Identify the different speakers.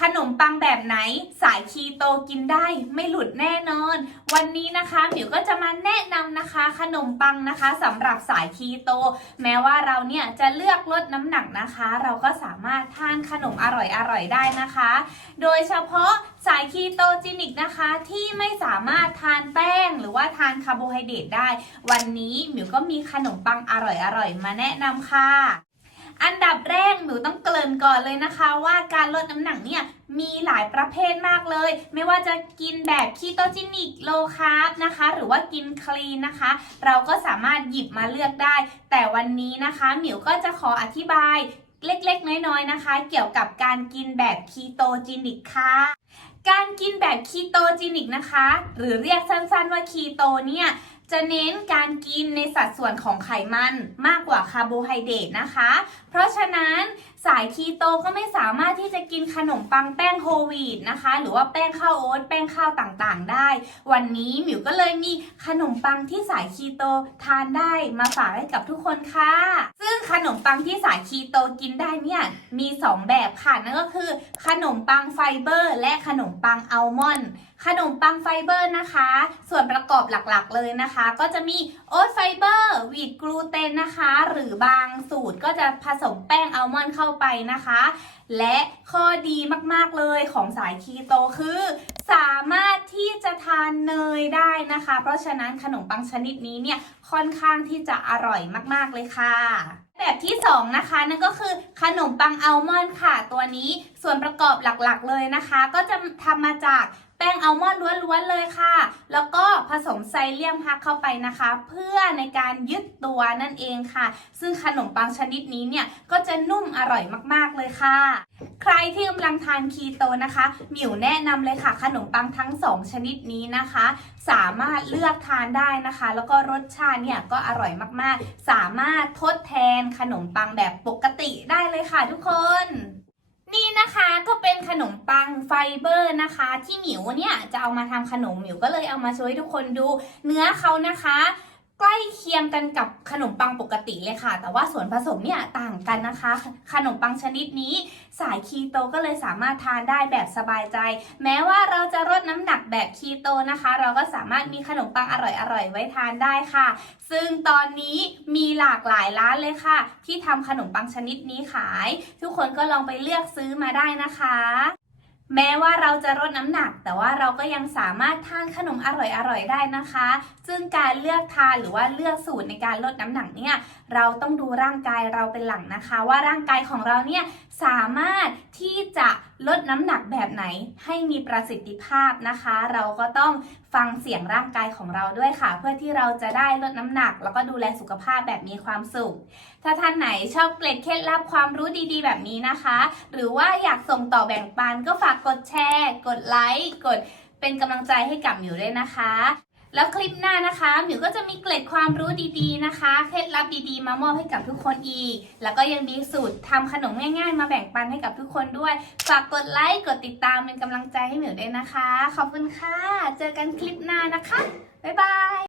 Speaker 1: ขนมปังแบบไหน สายคีโตกินได้ไม่หลุดแน่นอน วันนี้นะคะหมิวก็จะมาแนะนำนะคะ ขนมปังนะคะสำหรับสายคีโต แม้ว่าเราเนี่ยจะเลือกลดน้ำหนักนะคะ เราก็สามารถทานขนมอร่อยๆได้นะคะ โดยเฉพาะสายคีโตจินิกนะคะที่ไม่สามารถทานแป้งหรือว่าทานคาร์โบไฮเดรตได้ วันนี้หมิวก็มีขนมปังอร่อยๆมาแนะนำค่ะ อันดับ ริ่นก่อนเลยนะคะว่าการลดน้ำหนักเนี่ยมีหลายประเภทมากเลย ไม่ว่าจะกินแบบคีโตจินิกโลคาร์บนะคะ หรือว่ากินคลีนนะคะ เราก็สามารถหยิบมาเลือกได้ แต่วันนี้นะคะหมิวก็จะขออธิบายเล็กๆ น้อยๆ นะคะ เกี่ยวกับการกินแบบคีโตจินิกค่ะ การกินแบบคีโตจินิกนะคะ หรือเรียกสั้นๆว่าคีโตเนี่ยจะเน้นการกินในสัดส่วนของไขมันมากกว่าคาร์โบไฮเดรตนะคะ เพราะฉะนั้น สายคีโตก็ไม่สามารถที่จะกินขนมปังแป้งโฮลวีตนะคะ หรือว่าแป้งข้าวโอ๊ตแป้งข้าวต่างๆ ได้ วันนี้หมิวก็เลยมีขนมปังที่สายคีโตทานได้มาฝากให้กับทุกคนค่ะ ซึ่งขนมปังที่สายคีโตกินได้เนี่ยมี 2 แบบค่ะนั่นก็คือ ขนมปังไฟเบอร์ และขนมปังอัลมอนด์ขนมปังไฟเบอร์นะคะ ส่วนประกอบหลักๆเลยนะคะ ก็จะมีโอ๊ตไฟเบอร์วีดกลูเตนนะคะ หรือบางสูตรก็จะผสมแป้งอัลมอนด์เข้าไปนะคะ และข้อดีมากๆเลยของสายคีโตคือ สามารถที่จะทานเนยได้นะคะ เพราะฉะนั้นขนมปังชนิดนี้เนี่ยค่อนข้างที่จะอร่อยมากๆเลยค่ะแบบที่ 2 นะคะ นั่นก็คือขนมปังอัลมอนด์ค่ะ ตัวนี้ส่วนประกอบหลักๆเลยนะคะ ก็จะทำมาจาก แป้งอัลมอนด์ล้วนๆเลยค่ะ แล้วก็ผสมไซเลียมฮักเข้าไปนะคะ เพื่อในการยึดตัวนั่นเองค่ะ ซึ่งขนมปังชนิดนี้เนี่ยก็จะนุ่มอร่อยมากๆเลยค่ะ ใครที่กำลังทานคีโตนะคะมิวแนะนำเลยค่ะ ขนมปังทั้ง 2 ชนิดนี้นะคะ สามารถเลือกทานได้นะคะ แล้วก็รสชาติเนี่ยก็อร่อยมากๆ สามารถทดแทนขนมปังแบบปกติได้เลยค่ะทุกคน นี่นะคะก็เป็น งไฟเบอร์นะคะ ที่หมิวเนี่ยจะเอามาทำขนมหมิวก็เลยเอามาโชว์ให้ทุกคนดู เนื้อเขานะคะ ใกล้เคียงกันกับขนมปังปกติเลยค่ะ แต่ว่าส่วนผสมเนี่ยต่างกันนะคะ ขนมปังชนิดนี้ สายคีโตก็เลยสามารถทานได้แบบสบายใจ แม้ว่าเราจะลดน้ำหนักแบบคีโตนะคะ เราก็สามารถมีขนมปังอร่อยๆไว้ทานได้ค่ะ ซึ่งตอนนี้มีหลากหลายร้านเลยค่ะ ที่ทำขนมปังชนิดนี้ขาย ทุกคนก็ลองไปเลือกซื้อมาได้นะคะ แม้ว่าเราจะลดน้ำหนัก แต่ว่าเราก็ยังสามารถทานขนมอร่อยๆได้นะคะ ซึ่งการเลือกทานหรือว่าเลือกสูตรในการลดน้ำหนักเนี่ยเราต้องดูร่างกายเราเป็นหลังนะคะ ว่าร่างกายของเราเนี่ยสามารถที่จะลดน้ำหนักแบบไหนให้มีประสิทธิภาพนะคะ เราก็ต้อง ฟังเสียงร่างกายของเราด้วยค่ะ เพื่อที่เราจะได้ลดน้ำหนัก แล้วก็ดูแลสุขภาพแบบมีความสุข ถ้าท่านไหนชอบเกร็ดเคล็ดลับความรู้ดีๆ แบบนี้นะคะ หรือว่าอยากส่งต่อแบ่งปันก็ฝากกดแชร์ กดไลค์กดเป็นกำลังใจให้กับหมิวด้วยนะคะ แล้วคลิปหน้านะคะหมิวก็จะมีเกร็ดความรู้ดีๆนะคะ เคล็ดลับดีๆ มามอบให้กับทุกคนอีก แล้วก็ยังมีสูตรทำขนมง่ายๆ มาแบ่งปันให้กับทุกคนด้วย ฝากกดไลค์กดติดตามเป็นกำลังใจให้หมิวด้วยนะคะ ขอบคุณค่ะ เจอกันคลิปหน้านะคะ บ๊ายบาย